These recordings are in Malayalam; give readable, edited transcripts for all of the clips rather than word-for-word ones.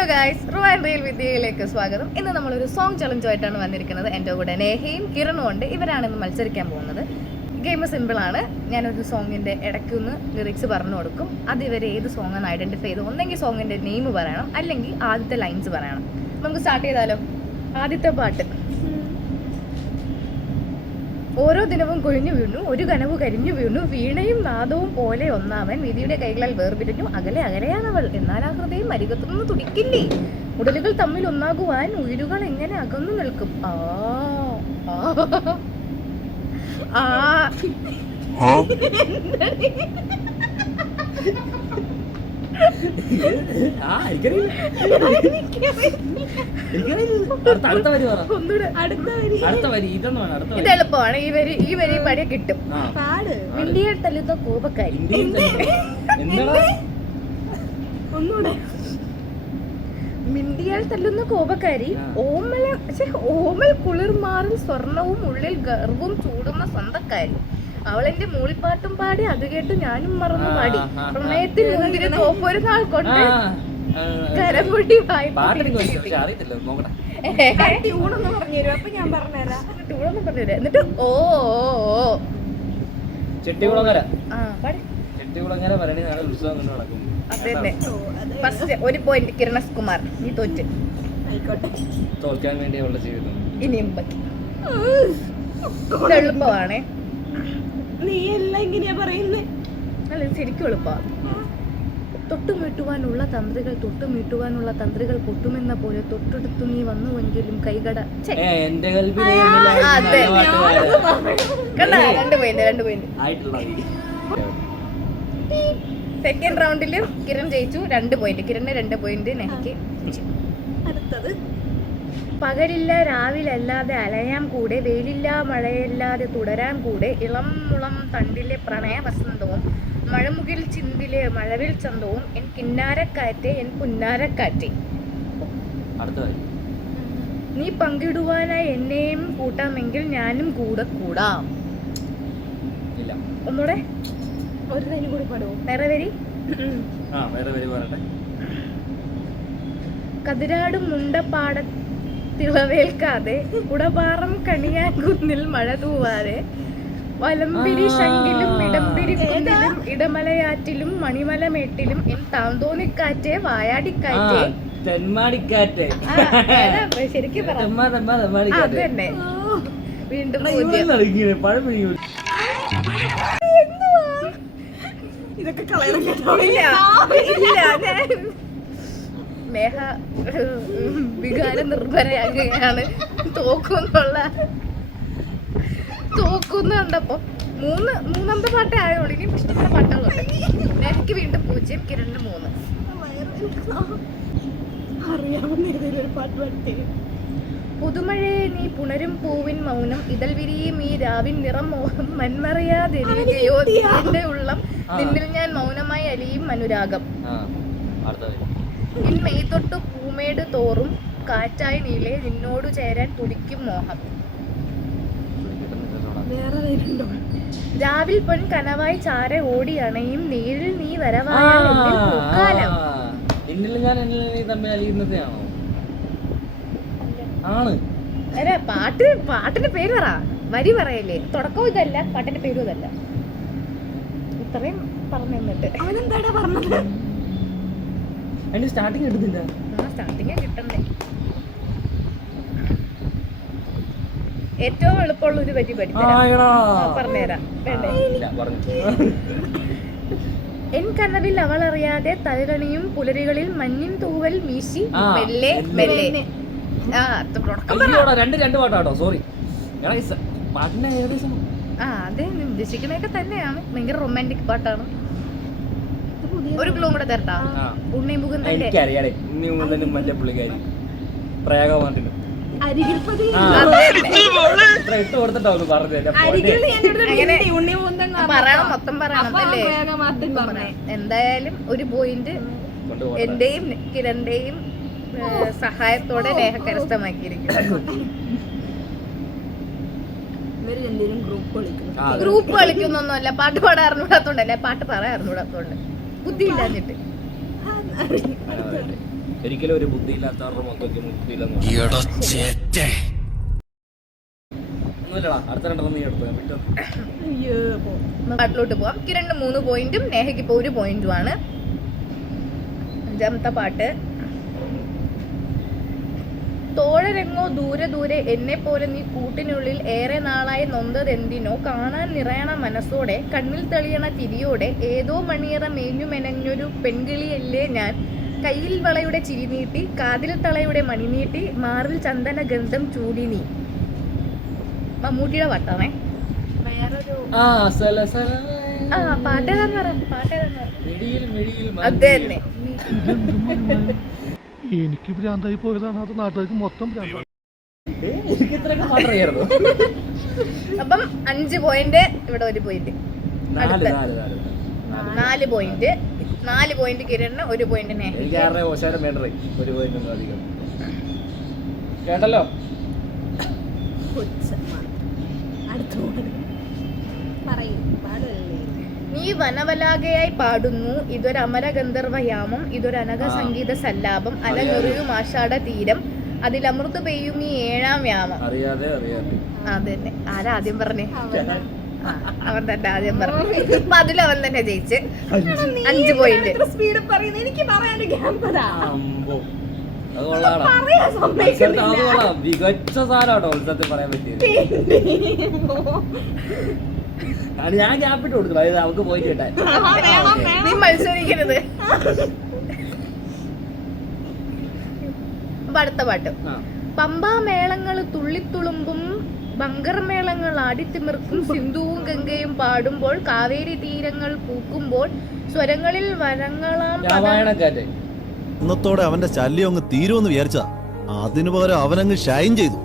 ഹലോ ഗായ്സ്, റോയൽ റീൽ വിദ്യയിലേക്ക് സ്വാഗതം. ഇന്ന് നമ്മളൊരു സോങ് ചലഞ്ചുമായിട്ടാണ് വന്നിരിക്കുന്നത്. എൻ്റെ കൂടെ നേഹയും കിരണും ഉണ്ട്. ഇവരാണ് ഇന്ന് മത്സരിക്കാൻ പോകുന്നത്. ഗെയിം സിമ്പിളാണ്. ഞാനൊരു സോങ്ങിൻ്റെ ഇടയ്ക്കൊന്ന് ലിറിക്സ് പറഞ്ഞു കൊടുക്കും. അത് ഇവർ ഏത് സോങ് എന്ന് ഐഡൻറ്റിഫൈ ചെയ്ത് ഒന്നെങ്കിൽ സോങ്ങിൻ്റെ നെയിം പറയണം, അല്ലെങ്കിൽ ആദ്യത്തെ ലൈൻസ് പറയണം. നമുക്ക് സ്റ്റാർട്ട് ചെയ്താലോ? ആദ്യത്തെ പാട്ട്. ഓരോ ദിനവും കൊഴിഞ്ഞു വീണു, ഒരു കനവ് കരിഞ്ഞു വീണു, വീണയും നാദവും പോലെ ഒന്നാവൻ, വിധിയുടെ കൈകളാൽ വേർപിരിഞ്ഞു, അകലെ അകലെയാണവൾ, എന്നാൽ ആ ഹൃദയം അരികത്തുനിന്ന് തുടിക്കില്ലേ, ഉടലുകൾ തമ്മിൽ ഒന്നാകുവാൻ ഉയരുകൾ എങ്ങനെ അകന്നു നിൽക്കും. ഇത് എളുപ്പമാണ്. ഈ വരി പടിയ കിട്ടും. മിണ്ടിയാൽ തല്ലുന്ന കോപക്കാരി. മിണ്ടിയാൽ തല്ലുന്ന കോപക്കാരി, ഓമൽ കുളിർമാറിൽ സ്വർണവും ഉള്ളിൽ ഗർവും ചൂടുന്ന സ്വന്തക്കാരി, അവളെന്റെ മൂളിപ്പാട്ടും പാടി അത് കേട്ട് ഞാനും മറന്നു പാടി, പ്രണയത്തിൽ മുന്തിരി തോപ്പൊരു നാൾ കൊണ്ട് കരമുടി എന്നിട്ട് അതന്നെ. ഫസ്റ്റ് ഒരു പോയിന്റ് കിരണസ് കുമാർ, നീ തോറ്റ്. തോൽക്കാൻ വേണ്ടിയുള്ള ജീവിതം ഇനിയും ബാക്കി. എളുപ്പമാണേ. നീ എല്ലാം ഇങ്ങനെയാ പറയുന്നേ. അല്ല, ശരിക്കും എളുപ്പമാണ്. തൊട്ടുമീട്ടുവാനുള്ള തന്ത്രികൾ പൊട്ടുമെന്ന പോലെ തൊട്ടടുത്തു നീ വന്നുവെങ്കിലും കൈകട. രണ്ട് പോയിന്റ്. സെക്കൻഡ് റൗണ്ടിലും കിരൺ ജയിച്ചു. 2 പോയിന്റ്. കിരണ് 2 പോയിന്റ്, നെഹയ്ക്ക്. അടുത്തത്. പകലില്ല രാവിലല്ലാതെ അലയാം കൂടെ, വെയിലില്ല മഴയല്ലാതെ തുടരാൻ കൂടെ, ഇളം മുളം തണ്ടിലെ പ്രണയ വസന്തവും മഴമുകിൽ ചിന്തിലെ മഴവിൽ ചന്തവും, എൻ കിന്നാരക്കാറ്റെ എൻ പുന്നാരക്കാറ്റെ, നീ പങ്കിടുവാനായി എന്നെയും കൂട്ടാമെങ്കിൽ ഞാനും കൂടെ കൂടാം. ഒന്നൂടെ ഒരു തൈന് കൂടി പാടുവോ? വേറെ വരി. കതിരാടും മുണ്ടപ്പാടത്തിളവേൽക്കാതെ, കുടപാറം കണിയാൻ കുന്നിൽ മഴ തൂവാതെ, വലമ്പിരി ശങ്കിലും ഇടംപിരി കുന്നിലും ഇടമലയാറ്റിലും മണിമലമേട്ടിലും, എൻ താന്തോന്നിക്കാറ്റെ വായാടിക്കാറ്റെ തെന്മാടിക്കാറ്റ്. ശരിക്കും പറ. അതന്നെ. വീണ്ടും ഇതൊക്കെ കളയണം കേട്ടോ. മേഘ വികാര നിർഭരയാകുകയാണ്. തോക്കുന്നുണ്ടപ്പോ മൂന്നാമത്തെ പാട്ടേ ആയോളൂ. ഇനി ഇഷ്ടപ്പെട്ട പാട്ടുകളുണ്ട്. മേഘയ്ക്ക് വീണ്ടും 0, കിരണിന് 3. അറിയാവുന്ന ഏതെങ്കിലും പാട്ട് പാടിത്തേ. പുതുമഴയെ നീ പുണരും പൂവിൻ മൗനം, ഇതൾ വിരിയും ഈ രാവിൻ നിറം മോഹം, മന്മറിയാതിരികയോ നിന്റെ ഉള്ളം, നിന്നിൽ ഞാൻ മൗനമായി അലിയും അനുരാഗം, നിൻ മെയ് തൊട്ടു പൂമേട് തോറും കാറ്റായി നീളെ നിന്നോടു ചേരാൻ തുടിക്കും മോഹം, രാവിൽ പൊൻ കനവായി ചാര ഓടി അണയും, നേരിൽ നീ വരവായാൽ പൂക്കാലം. പാട്ടിന്റെ പേര് പറ. വരി പറയല്ലേ. തുടക്കവും ഇതല്ല, പാട്ടിന്റെ പേരും ഇതല്ല. ഇത്രയും പറഞ്ഞു തന്നിട്ട് സ്റ്റാർട്ടിങ് കിട്ടുന്നില്ല. സ്റ്റാർട്ടിങ് കിട്ടണ്ടേ. ഏറ്റവും എളുപ്പമുള്ള ഒരു വരി പറഞ്ഞുതരാം. വേണ്ടേ? എൻ കനവിൽ അവൾ അറിയാതെ തലകണിയും പുലരികളിൽ മഞ്ഞിൻ തൂവൽ വീശി മെല്ലെ മെല്ലെ. അതെ, ഉദ്ദേശിക്കണൊക്കെ തന്നെയാണ്. ഭയങ്കര റൊമാൻറ്റിക് പാട്ടാണ്. ഒരു ക്ലൂ കൂടെ തരട്ടാ. ഉണ്ണി മുകുന്ദന്റെ പറയണം, മൊത്തം പറയണം അല്ലേ? എന്തായാലും ഒരു പോയിന്റ് എന്റെയും കിരണിന്റെയും സഹായത്തോടെ രേഖ കരസ്ഥമാക്കിയിരിക്കുന്നു. ഗ്രൂപ്പ് കളിക്കുന്നൊന്നുമല്ല, പാട്ട് പാടാൻ അറിഞ്ഞൂടാത്തോണ്ടല്ലേ, പാട്ട് പറയാൻ അറിഞ്ഞൂടാത്തോണ്ട്, ബുദ്ധി ഇല്ലാഞ്ഞിട്ട്. ഒരിക്കലും ഒരു ബുദ്ധിയില്ലാത്തവരുടെ മൊത്തത്തിൽ ബുദ്ധിയില്ലെന്ന് ഒന്നുമില്ലടാ. അടുത്ത രണ്ടെണ്ണം നീ എടുത്തു വിട്ടു. അയ്യോ പാട്ടിലോട്ട് പോവാം. കിരണിന് 3 പോയിന്റും നേഹയ്ക്ക് ഇപ്പോൾ 1 പോയിന്റുമാണ്. 5ാമത്തെ പാട്ട്. തോഴരെങ്ങോ ദൂരെ ദൂരെ എന്നെ പോലെ നീ കൂട്ടിനുള്ളിൽ ഏറെ നാളായി നൊന്തതെന്തിനോ കാണാൻ നിറയണ മനസ്സോടെ കണ്ണിൽ തെളിയണ തിരിയോടെ ഏതോ മണിയറ മേഞ്ഞു മെനഞ്ഞൊരു പെൺകിളിയല്ലേ ഞാൻ. കയ്യിൽ വളയുടെ ചിരി നീട്ടി കാതിൽ തളയുടെ മണി നീട്ടി മാറിൽ ചന്ദന ഗന്ധം ചൂടി നീ. മമ്മൂട്ടിയുടെ പാട്ടാണേ. വേറൊരു പാട്ടേതാന്ന് പറ. അത് തന്നെ. എനിക്ക് ഭ്രാന്തായി പോയതാണ്, അത് നാട്ടുകാർക്ക് മൊത്തം ഭ്രാന്ത്. എനിക്ക് ഇത്രയൊക്കെ പാട്ടറിയായിരുന്നു. അപ്പം 5 പോയിന്റ്, ഇവിടെ 1 പോയിന്റ്. 4 പോയിന്റ്. 4 പോയിന്റ് കിരണിന്, 1 പോയിന്റ് നേഹ. എനിക്ക് ആരുടെ ഓശാരം വേണ്ടേ, 1 പോയിന്റ് അധികം കേട്ടല്ലോ. നീ വനവലാകയായി പാടുന്നു ഇതൊരമര ഗന്ധർവയാമം, ഇതൊരനഘ സംഗീത സല്ലാപം, അലഞ്ഞൊറിയും ആഷാഢ തീരം, അതിലമൃത് പെയ്യും ഈ 7ാം യാമം. അറിയാതെ അതന്നെ. ആരാദ്യം പറഞ്ഞേ? അവൻ തന്നെ ആദ്യം പറഞ്ഞു. ഇപ്പൊ അതിലവൻ തന്നെ ജയിച്ച് 5 പോയിന്റ്. സ്പീഡ് പറയുന്നത് എനിക്ക് പറയാൻ ഗ്യാമ്പതാ. അത് കൊള്ളാടാ. മികച്ച സാധനമാട്ടോ ഉത്സവത്തിൽ പറയാൻ പറ്റിയത്. ഞാൻ ഗ്യാപ്പിട്ട് കൊടുക്കണം, അതായത് നമുക്ക് പോയിട്ട് കിട്ടാൻ. നീ മത്സരിക്കരുത്. അടുത്ത പാട്ട്. പമ്പാ മേളങ്ങള് തുള്ളിത്തുളുമ്പും ബങ്കർ മേളങ്ങൾ ആടിത്തിമിർക്കും സിന്ധുവും ഗംഗയും പാടുമ്പോൾ കാവേരി തീരങ്ങൾ പൂക്കുമ്പോൾ സ്വരങ്ങളിൽ വരങ്ങളാം രാമായണക്കാറ്റ്. ഇന്നത്തോടെ അവന്റെ ശല്യം അങ്ങ് തീരുമെന്ന് വിചാരിച്ചാ, അതിനു പകരം അവനങ്ങ് ഷൈൻ ചെയ്തു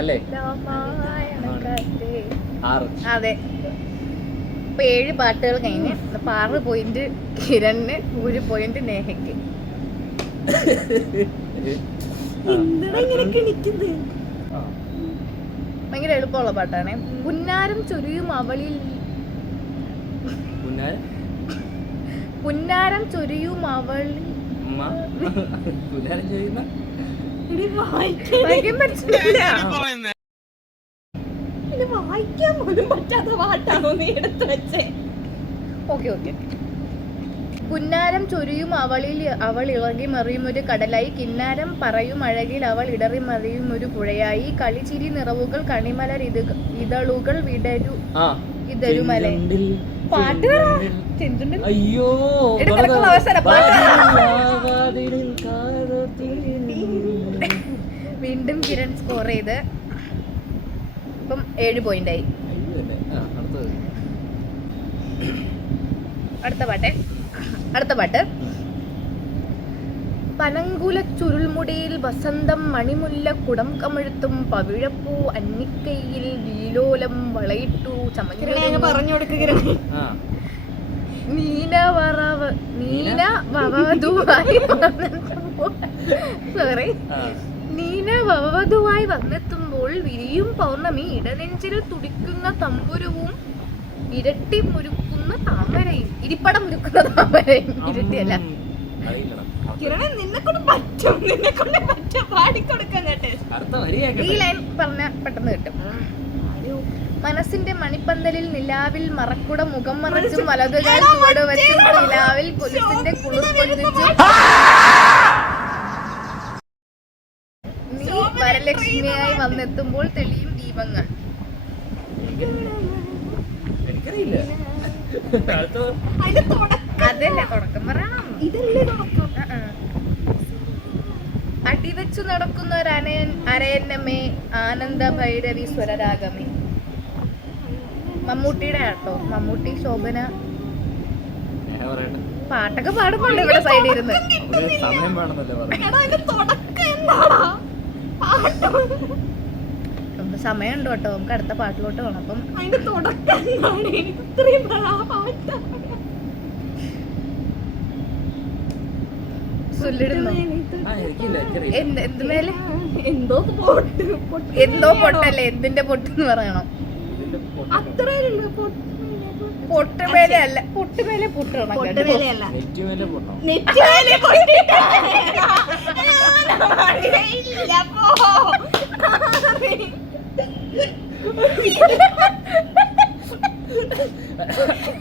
അല്ലേ? അതെ. ഇപ്പൊ 7 പാട്ടുകൾ കഴിഞ്ഞ് 6 പോയിന്റ് കിരണിന്, 1 പോയിന്റ് നേഹയ്ക്ക്. ഭയങ്കര എളുപ്പമുള്ള പാട്ടാണ്. പുന്നാരം ചൊരിയും അവളിൽ പുന്നാരം ചൊരിയും അവളിൽ വായിക്കാൻ പറ്റില്ല. വായിക്കാൻ പോലും പറ്റാത്ത പാട്ടാണോ നീ എടുത്തു വെച്ചേ? ഓക്കെ. പുന്നാരം ചൊരിയും അവളിൽ അവൾ ഇളകി മറിയും ഒരു കടലായി, കിന്നാരം പറയും അഴകിൽ അവൾ ഇടറി മറിയും ഒരു പുഴയായി, കളിച്ചിരി നിറവുകൾ കണിമലർ ഇതളുകൾ ഇതരുമല. പാട്ട് അയ്യോ എടുത്തിടക്കുള്ള അവസരം. വീണ്ടും കിരൺ സ്കോർ ചെയ്ത് ഇപ്പം 7 പോയിന്റ് ആയി. അടുത്ത പാട്ട്. പനങ്കുല ചുരുൾമുടിയിൽ വസന്തം മണിമുല്ല കുടം കമിഴ്ത്തും പവിഴപ്പൂ അന്നിക്കയിൽ ലീലോലം വളയിട്ടു പറഞ്ഞു കൊടുക്കുക. നീന വവവധുവായി വന്നെത്തുമ്പോൾ വിരിയും പൗർണമി ഇടനെഞ്ചിൽ തുടിക്കുന്ന തമ്പുരുവും ഇരട്ടി മുരുക്കുന്ന താമരയും, ഇരിപ്പടം മുരുക്കുന്ന താമരയും. ഇരട്ടിയല്ല. കിരണേ, നിന്നെക്കൊണ്ട് പറ്റും പാടിക്കൊടുക്കാൻ കേട്ടെ. ഈ ലൈൻ പറഞ്ഞ പെട്ടെന്ന് കിട്ടും. മനസ്സിന്റെ മണിപ്പന്തലിൽ നിലാവിൽ മറക്കുട മുഖം മറച്ചും വലതുകാൽ ചുവട് വെച്ചും നിലാവിൽ പൊലിസിന്റെ കുളിർ പൊന്തിച്ചും നീ വരലക്ഷ്മിയായി വന്നെത്തുമ്പോൾ തെളിയും ദീപങ്ങൾ. എനിക്കറിയില്ല. അതല്ലേ തുടക്കം പറയണം. അടിവെച്ചു നടക്കുന്ന ഒരു അരയന്നമേ ആനന്ദ ഭൈരവി സ്വരരാഗമേ. മമ്മൂട്ടിയുടെ ആട്ടോ. മമ്മൂട്ടി, ശോഭന പാട്ടൊക്കെ പാടുന്നുണ്ട് ഇവിടെ സൈഡിൽ ഇരുന്ന്. സമയം വേണമെന്നല്ലേ സമയമുണ്ട് കേട്ടോ. നമുക്ക് അടുത്ത പാട്ടിലോട്ട് പോകണം. അപ്പം അതിന്റെ തുടക്കം എന്തുമേലെ എന്തോ എന്തോ പൊട്ടല്ലേ, എന്തിന്റെ പൊട്ടെന്ന് പറയണം. അത്രയല്ലോ പൊട്ടുമേലെ അല്ല, പൊട്ടുമേലെ പൊട്ടണം. പൊട്ടുമേലയല്ല, നെറ്റുമേലെ പൊട്ടണം. നെറ്റുമേലെ പൊട്ടിട്ടാ. ഇല്ല, പോ.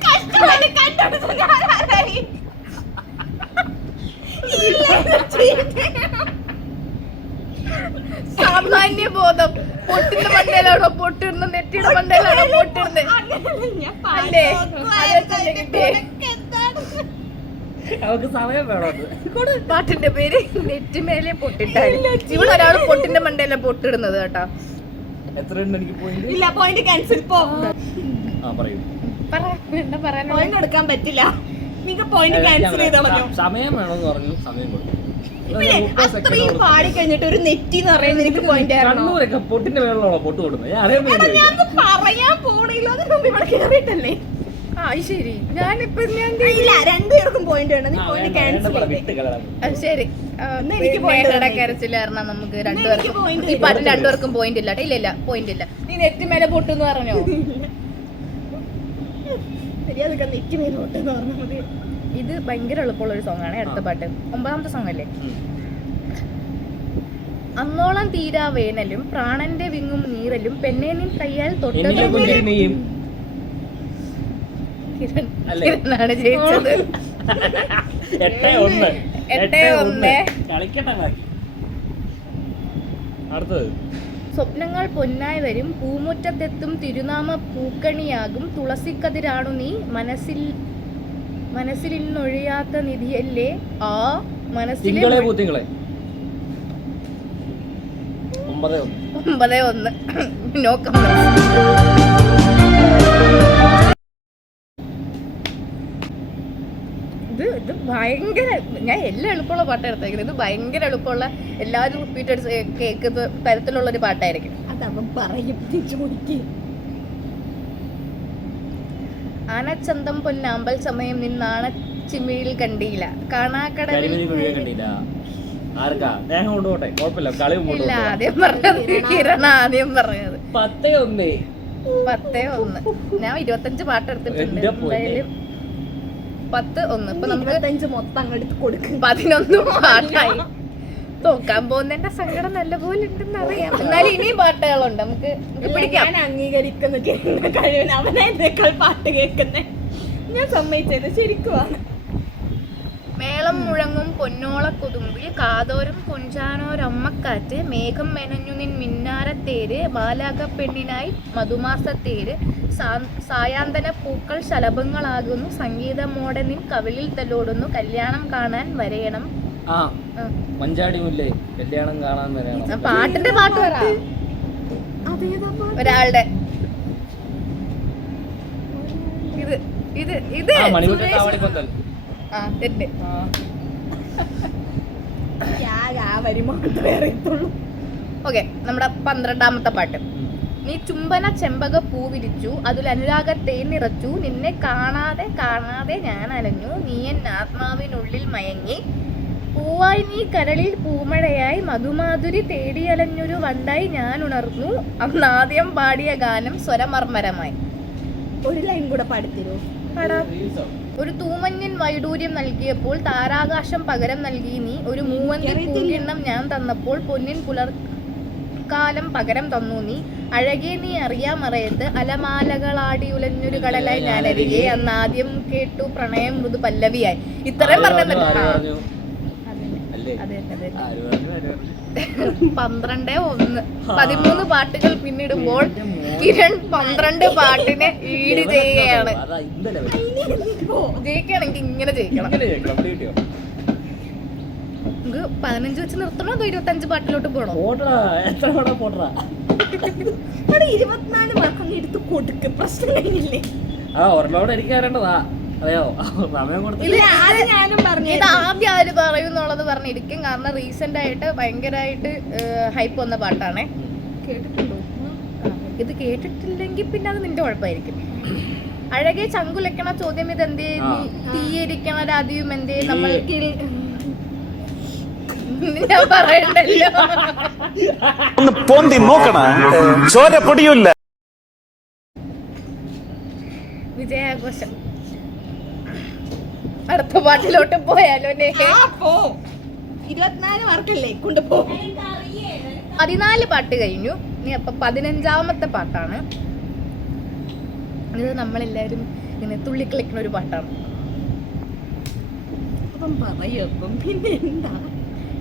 കഷ്ടപ്പെട്ട് കണ്ടെടുത്ത ഞാനായി. ഇല്ല, സാമാന്യ ബോധം. പൊട്ടിന്റെ മണ്ടയിലാണോ പൊട്ടിടുന്നത്, നെറ്റിയുടെ മണ്ടയിലാണോ പൊട്ടിടുന്നത്? ഞാൻ അല്ലേ? അവർക്ക് സമയം വേണം. പാട്ടിന്റെ പേര് നെറ്റിമേലെ പൊട്ടിട്ടാണ്. ഇവിടെ ഒരാൾ പൊട്ടിന്റെ മണ്ടയിലെ പൊട്ടിടുന്നത് കേട്ടോ. എത്ര ഉണ്ട് എനിക്ക് പോയിന്റ്? ഇല്ല, പോയിന്റ് ക്യാൻസൽ. പോ. പറയൂ. എന്താ പറയാൻ? പോയിന്റ് എടുക്കാൻ പറ്റില്ല. നിങ്ങൾക്ക് പോയിന്റ് ക്യാൻസൽ ചെയ്താൽ മതിയോ? സമയം വേണമെന്ന് പറഞ്ഞു, സമയം കൊടുക്കും. പിന്നെ അത്രയും പാടി കഴിഞ്ഞിട്ട് ഒരു നെറ്റി എന്ന് പറയുന്നത് എനിക്ക് പോയിന്റ് ആയിരുന്നു. കണ്ണൂരൊക്കെ പൊട്ടിന്റെ മേളിലുള്ള പൊട്ട് കൊടുക്കുന്നത് ഞാൻ അറിയാൻ ഞാൻ പറയാൻ പോണില്ല, അതിന് മുമ്പ് ഇവിടെ കേറിയിട്ടല്ലേ. ആ ശരി, ഞാനിപ്പോ ഇല്ല, രണ്ടുപേർക്കും പോയിന്റ് വേണം. നീ പോയിന്റ് ക്യാൻസൽ അത് ശരി. എനിക്ക് point കരച്ചില്ല കാരണം നമുക്ക് point രണ്ടുപേർക്കും ഈ പാട്ടിന് രണ്ടുപേർക്കും പോയിന്റ് ഇല്ല. ഇല്ല പോയിന്റ് ഇല്ല. നീ നെറ്റിമേലെ പൊട്ടെന്ന് പറഞ്ഞോ? ശരിയാതൊക്കെ നെറ്റി മേലെ പൊട്ടെന്ന് പറഞ്ഞാൽ മതി. ഇത് ഭയങ്കര എളുപ്പമുള്ള ഒരു സോങ് ആണ്. അടുത്ത പാട്ട് 9ാമത്തെ സോങ് അല്ലേ? അന്നോളം തീരാ വേനലും പ്രാണന്റെ വിങ്ങും നീരലും പെണ്ണെ നിൻ കയ്യാൽ തൊട്ടതും കിരണാണ് ജയിച്ചത്. 8-1. കളിക്കട്ടെ. അടുത്തത് സ്വപ്നങ്ങൾ പൊന്നായി വരും, പൂമുറ്റത്തെത്തും തിരുനാമ പൂക്കണിയാകും, തുളസിക്കതിരാണു നീ മനസ്സിൽ ഇന്നൊഴിയാത്ത നിധിയല്ലേ ആ മനസ്സിൽ. 9-1. നോക്കാം. ഇത് ഭയങ്കര, ഞാൻ എല്ലാം എളുപ്പമുള്ള പാട്ടാണ് എടുത്തേക്കുന്നത്. ഇത് ഭയങ്കര എളുപ്പമുള്ള, എല്ലാവരും റിപ്പീറ്റ് കേൾക്കുന്ന തരത്തിലുള്ള ഒരു പാട്ടായിരിക്കും. അതവൻ പറയും തിരിച്ചു മുടിക്ക്. ആനച്ചന്തം പൊന്നാമ്പൽ സമയം നിന്നാണ് ചിമ്മിഴിൽ കണ്ടില്ല, കാണാക്കടലിൽ കണ്ടില്ല. ആർക്കാ സ്നേഹം കൊണ്ടുപോട്ടെ, കുഴപ്പമില്ല. കളി ഇല്ല. ആദ്യം പറഞ്ഞത് കിരണ, ആദ്യം പറഞ്ഞത് 10-1. 10-1. ഞാൻ 25 പാട്ട് എടുത്തിട്ടുണ്ട്. എന്തായാലും 10-1. ഇപ്പൊ നമുക്ക് 25 മൊത്തം അങ്ങോട്ട് കൊടുക്കും. 11 പാട്ടായി. തോക്കാൻ പോകുന്നതിന്റെ സങ്കടം നല്ലപോലെ ഉണ്ടെന്ന് അറിയാം. എന്നാലും ഇനിയും പാട്ടുകളുണ്ട്, നമുക്ക് പിടിക്കാം. ഞാൻ അംഗീകരിക്കുന്ന കഴിവിന് അവനേക്കാൾ പാട്ട് കേൾക്കുന്നേ ഞാൻ സമ്മതിച്ചത് ശരിക്കുമാണ്. മേളം മുഴങ്ങും പൊന്നോള കൊതുമ്പിൽ കാതോരം കൊഞ്ചാനോരമ്മക്കാറ്റ്, മേഘം മെനഞ്ഞു നിൻ മിന്നാരത്തേര്, ബാലാക പെണ്ണിനായി മധുമാസത്തേര്, സായാന്തന പൂക്കൾ ശലഭങ്ങളാകുന്നു, സംഗീതമോടെ നിൻ കവിളിൽ തലോടുന്നു, കല്യാണം കാണാൻ വരയണം. മഞ്ചാടി മുല്ലേ കല്യാണം കാണാൻ വരയണം. പാട്ടിന്റെ പാട്ട് പറ ഒരാളുടെ. ഇത് ഇത് ഇത് തെറ്റ്. ഓക്കെ, നമ്മുടെ 12ാമത്തെ പാട്ട്. നീ ചുംബന ചെമ്പക പൂ വിരിച്ചു, അതിൽ അനുരാഗത്തെ നിറച്ചു, നിന്നെ കാണാതെ കാണാതെ ഞാൻ അലഞ്ഞു, നീ എൻ ആത്മാവിനുള്ളിൽ മയങ്ങി, പൂവായി നീ കരളിൽ പൂമഴയായി, മധുമാധുരി തേടിയലഞ്ഞൊരു വണ്ടായി ഞാൻ ഉണർന്നു, അന്നാദ്യം പാടിയ ഗാനം സ്വരമർമരമായി. ഒരു ലൈൻ കൂടെ പാടിത്തരൂ. ഒരു തൂമഞ്ഞിൻ വൈഡൂര്യം നൽകിയപ്പോൾ താരാകാശം പകരം നൽകി നീ, ഒരു മൂവന്തി പൂങ്കിണ്ണം ഞാൻ തന്നപ്പോൾ പൊന്നിൻ പുലർക്കാലം പകരം തന്നു നീ, അഴകെ നീ അറിയാമറയത്ത് അലമാലകളാടി ഉലഞ്ഞൊരു കടലായി ഞാൻ അരികെ, അന്നാദ്യം കേട്ടു പ്രണയം മൃദു പല്ലവിയായി. ഇത്രയും പറഞ്ഞല്ലോ. 12-1. 13 പാട്ടുകൾ പിന്നിടുമ്പോൾ കിരൺ 12 പാട്ടിനെ ലീഡ് ചെയ്യുകയാണ്. ജയിക്കുകയാണെങ്കിൽ ഇങ്ങനെ ജയിക്കണം. നമുക്ക് 15 വെച്ച് നിർത്തണോ അതോ 25 പാട്ടിലോട്ട് പോകണോ? 24 മാർക്കം എടുത്ത് കൊടുക്ക്, പ്രശ്നം കഴിഞ്ഞില്ലേ? എനിക്ക് അറിയേണ്ടതാ. ഞാനും പറഞ്ഞു ഇത് ആദ്യം ആര് പറയും എന്നുള്ളത് പറഞ്ഞിരിക്കും. കാരണം റീസെന്റ് ആയിട്ട് ഭയങ്കരമായിട്ട് ഹൈപ്പ് വന്ന പാട്ടാണേ. കേട്ടിട്ടുണ്ടോ? ഇത് കേട്ടിട്ടില്ലെങ്കിൽ പിന്നെ അത് നിന്റെ കുഴപ്പമായിരിക്കും. അഴകെ ചങ്കുലക്കണ ചോദ്യം ഇതെന്തേ, തീയിരിക്കണ രാധിയും എന്തേ, നമ്മൾ ഞാൻ പറയണ്ടല്ലോ. വിജയാഘോഷം. അടുത്ത പാട്ടിലോട്ട് പോയാലോ? 24 മാർക്കല്ലേ കൊണ്ടുപോ. 14 പാട്ട് കഴിഞ്ഞു. ഇനി അപ്പൊ 15ാമത്തെ പാട്ടാണ്. ഇത് നമ്മളെല്ലാരും ഇങ്ങനെ തുള്ളിക്കളിക്കുന്ന ഒരു പാട്ടാണ്. അപ്പം പറയപ്പം പിന്നെ എന്താ?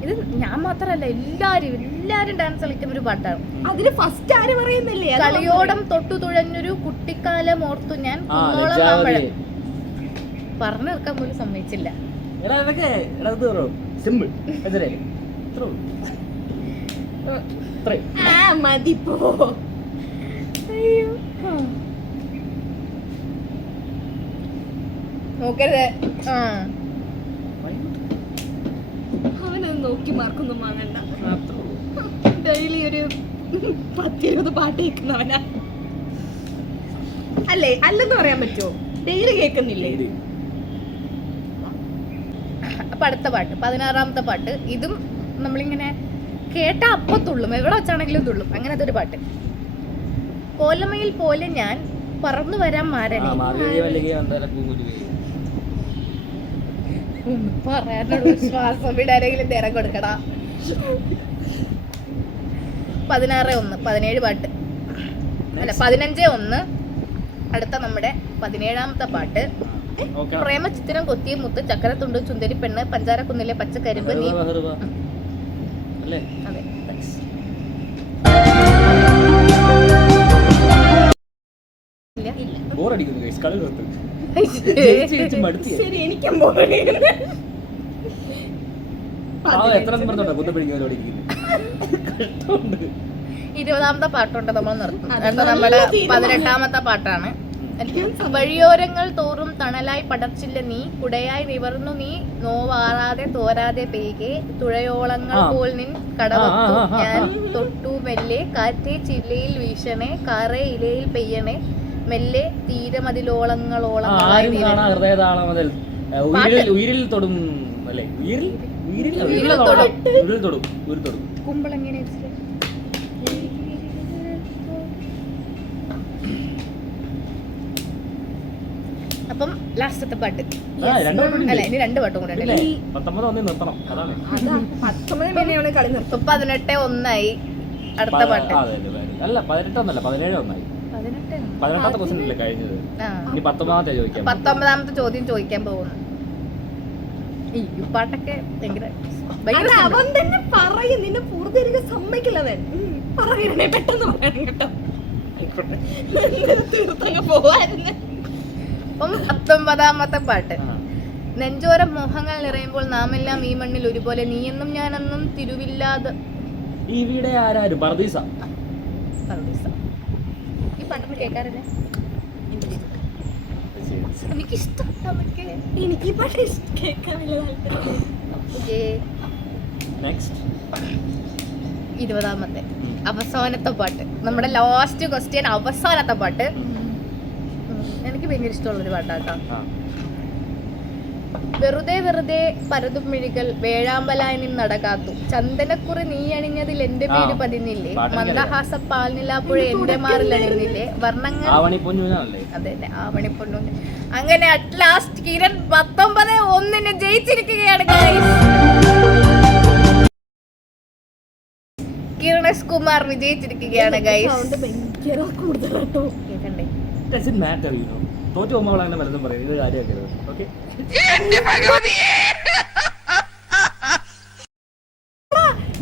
ഇത് ഞാൻ മാത്രല്ല, എല്ലാരും ഡാൻസ് കളിക്കുന്ന ഒരു പാട്ടാണ്. അതിന് ഫസ്റ്റ് ആര് പറയുന്നില്ലേ? കളിയോടം തൊട്ടു തുഴഞ്ഞൊരു കുട്ടിക്കാലം ഓർത്തു ഞാൻ കുന്നോളം മാമ്പഴം. പറഞ്ഞു തീർക്കാൻ പോലും സമ്മതിച്ചില്ല. മതി പോ. നോക്കരുത്. അവനത് നോക്കി മാർക്കൊന്നും വാങ്ങണ്ട. ഡെയിലി ഒരു 10-20 പാട്ട് കേൾക്കുന്നവനാ അല്ലേ? അല്ലെന്ന് പറയാൻ പറ്റുമോ? ഡെയിലി കേൾക്കുന്നില്ലേ? അപ്പൊ അടുത്ത പാട്ട് 16ാമത്തെ പാട്ട്. ഇതും നമ്മളിങ്ങനെ കേട്ട അപ്പൊ തുള്ളും, എവിടെ വെച്ചാണെങ്കിലും തുള്ളും. അങ്ങനത്തെ ഒരു പാട്ട്. കോലമയിൽ പോലെ ഞാൻ പറന്നു വരാൻ മാരണേ. പറയാനോട് ശ്വാസം വിടാനെങ്കിലും നേരം കൊടുക്കടാ. 16:1 17 പാട്ട് അല്ല 15:1. അടുത്ത നമ്മുടെ 17ാമത്തെ പാട്ട്. പ്രേമചിത്രം കൊത്തിയ മുത്ത് ചക്കരത്തുണ്ട് ചുന്ദരി പെണ്ണ് പഞ്ചാരക്കുന്നിലെ പച്ചക്കരിമ്പ് നീ. അതെ. ശരി, എനിക്കും 20ാമത്തെ പാട്ടുണ്ട്. നമ്മൾ നിർത്തും. അടുത്ത നമ്മുടെ 18ാമത്തെ പാട്ടാണ്. വഴിയോരങ്ങൾ തോറും തണലായി പടർച്ചില്ല നീ, കുടയായി നിവർന്നു നീ, നോവാറാതെ തോരാതെ പെയ്കെ, തുഴയോളങ്ങൾ പോൽ നിൻ കടവത്തു ഞാൻ തൊട്ടു മെല്ലെ, കാറ്റേ ചില്ലയിൽ വീശണേ, കാറേ ഇലയിൽ പെയ്യണേ, മെല്ലെ തീരമതിലോളങ്ങളോളങ്ങളായി കുമ്പളങ്ങനെ. അപ്പം ലാസ്റ്റത്തെ പാട്ട്. അല്ല, ഇനി 2 പാട്ടും കൂടെ ഉണ്ട്. 19 കളി നിർത്തും. 18:1 അടുത്ത പാട്ട്. അല്ല 18 17 19ാമത്തെ ചോദ്യം ചോദിക്കാൻ പോകുന്നു. ഈ പാട്ടൊക്കെ ഭയങ്കര അവൻ തന്നെ പറയും. നിന്നെ പൂർത്തിരിക്ക സമ്മതിക്കില്ലവൻ. പറയണേ, പെട്ടെന്ന് പറയണം കേട്ടോ. തീർത്തങ്ങ് പോവായിരുന്നു. അപ്പം 19ാമത്തെ പാട്ട്. നെഞ്ചോരം മോഹങ്ങൾ നിറയുമ്പോൾ നാമെല്ലാം ഈ മണ്ണിൽ ഒരുപോലെ, നീയെന്നും ഞാനെന്നും തിരുവില്ലാതെ. ഇവിടെ ആരാരും പർദീസ. ഈ പാട്ടൊന്നും കേൾക്കാറില്ല. എനിക്കിഷ്ടം. എനിക്ക് ഈ പാട്ട് കേൾക്കാറില്ല. 20ാമത്തെ അവസാനത്തെ പാട്ട്. നമ്മുടെ ലാസ്റ്റ് ക്വസ്റ്റ്യൻ, അവസാനത്തെ പാട്ട്. എനിക്ക് ഭയങ്കര ഇഷ്ടമുള്ളൊരു പാട്ടാട്ടോ. വെറുതെ വെറുതെ പരതും മിഴികൾ വേഴാമ്പലായി നിന്നടകാത്തു, ചന്ദനക്കുറി നീ അണിഞ്ഞതിൽ എന്റെ പേര് പതിഞ്ഞില്ലേ, മന്ദഹാസ പാൽനിലാപ്പുഴ എന്റെ മാറിലണിഞ്ഞില്ലേ, വർണ്ണങ്ങൾ. അതെ, ആവണിപ്പൊണ്ണു. അങ്ങനെ അറ്റ് ലാസ്റ്റ് കിരൺ 19:1 ജയിച്ചിരിക്കുകയാണ് ഗൈസ്. കിരണേഷ് കുമാർ വിജയിച്ചിരിക്കുകയാണ് ഗൈസ്. കേൾക്കണ്ടേ? തോറ്റു പോകുമ്പോൾ അങ്ങനെ പലതും പറയും. ഇത് കാര്യമാക്കരുത്. ഓക്കെ,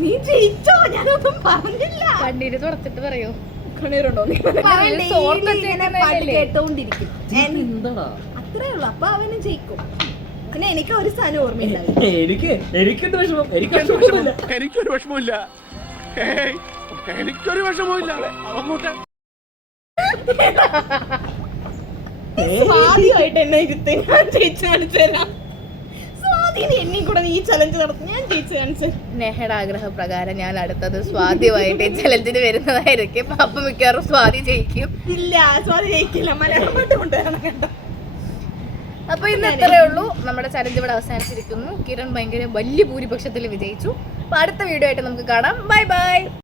നീ ജയിച്ചോ? ഞാനൊന്നും പറഞ്ഞില്ല. കണ്ണീര് തുറച്ചിട്ട് പറയൂ. കണ്ണീരുണ്ടോ? കേട്ടോണ്ടിരിക്കും. അത്രേ ഉള്ളു. അപ്പൊ അവന് ജയിക്കും. പിന്നെ എനിക്ക് ഒരു സാധനം ഓർമ്മയില്ല. എനിക്കൊരു വിഷമമില്ല. എനിക്കൊരു വിഷമമില്ല. അങ്ങോട്ട് സ്വാതിയായിട്ട് എന്നെ ഇരുത്തി ഞാൻ ജയിച്ചു കാണിച്ചു തരാം. സ്വാതിന് എന്നെ കൂടെ ഈ ചലഞ്ച് നടത്തി ഞാൻ ജയിച്ചു കാണിച്ചു. സ്നേഹയുടെ ആഗ്രഹപ്രകാരം ഞാൻ അടുത്തത് സ്വാതിയുമായിട്ട് ചലഞ്ചിന് വരുന്നതായിരിക്കും. അപ്പൊ മിക്കവാറും സ്വാതി ജയിക്കും. ഇല്ല, സ്വാതി ജയിക്കില്ല. മലയാളം പാട്ട് കൊണ്ടുവരണം കേട്ടോ. അപ്പൊ ഇന്ന് ഇത്രേ ഉള്ളൂ. നമ്മുടെ ചലഞ്ച് ഇവിടെ അവസാനിച്ചിരിക്കുന്നു. കിരൺ ഭയങ്കര വലിയ ഭൂരിപക്ഷത്തിൽ വിജയിച്ചു. അപ്പൊ അടുത്ത വീഡിയോ ആയിട്ട് നമുക്ക് കാണാം. Bye bye.